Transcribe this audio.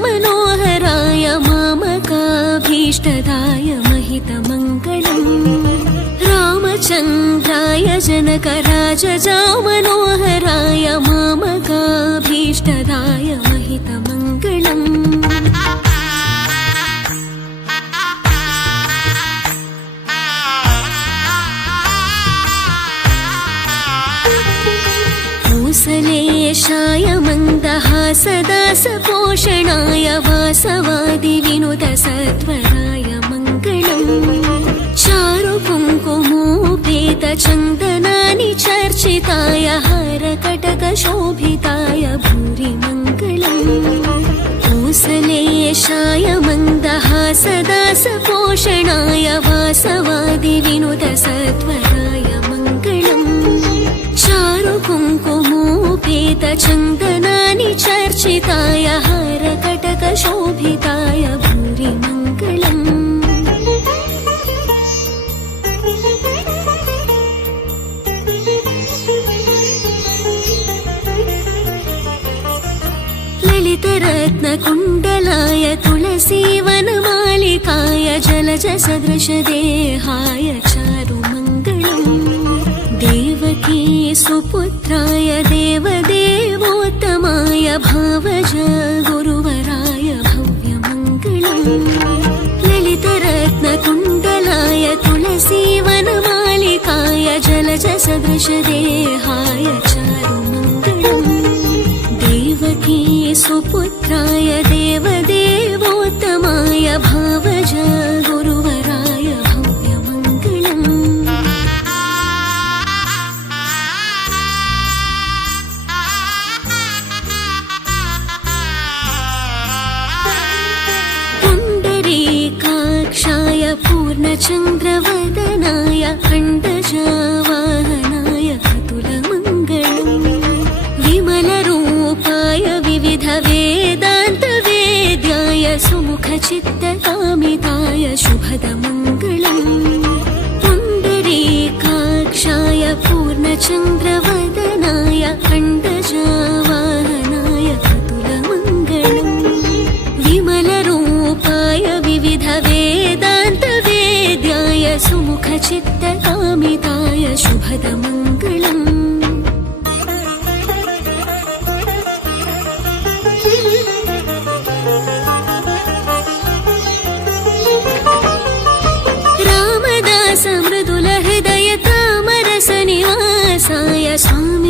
जनकराजजामनोहराय मामकाभीष्टदाय महितमङ्गलम् रामचन्द्राय जनकराजजामनोहराय मामकाभीष्टदाय महितमङ्गलम् कौसलेशाय मन्दहासदासपोषणाय वासवादिविनुतसत्वराय मङ्गलम् चारुकुङ्कुमोपेतचन्दनानि चर्चिताय हारकटकशोभिताय भूरि मङ्गलम् कौसलेशाय मन्दहासदासपोषणाय वासवादिविनुतसत्वराय मङ्गलम् चारुकुङ्कुमोपेतचन्दनानि चर्चिताय हारकटकशोभिताय भूरि मङ्गलम् ललितरत्नकुण्डलाय तुलसीवनमालिकाय जलजसदृशदेहाय चारुमङ्गलम् देवकी सुपुत्राय देवदेवोत्तमाय भावज गुरुवराय भव्यमङ्गलम् ललितरत्नकुण्डलाय तुलसीवनमालिकाय जलजसदृशदेहाय चारुमङ्गलम् देवकी सुपुत्राय देवदेवोत्तमाय भावज गुरुवराय भव्यमङ्गलम् पुण्डरीकाक्षाय पूर्णचन्द्रवदनाय अण्डजावाहनाय अतुलमङ्गलम् विमलरूपाय विविधवेदान्तवेद्याय सुमुखचित्तकामिताय शुभदमङ्गलम् पुण्डरीकाक्षाय पूर्णचन्द्रवदनाय अण्डजावाहनाय अतुलमङ्गलम् विमलरूपाय विविधवेदान्तवेद्याय सुमुखचित्तकामिताय शुभदमङ्गलम् रामदास मृदुलहृदय तामरसनिवासाय स्वामी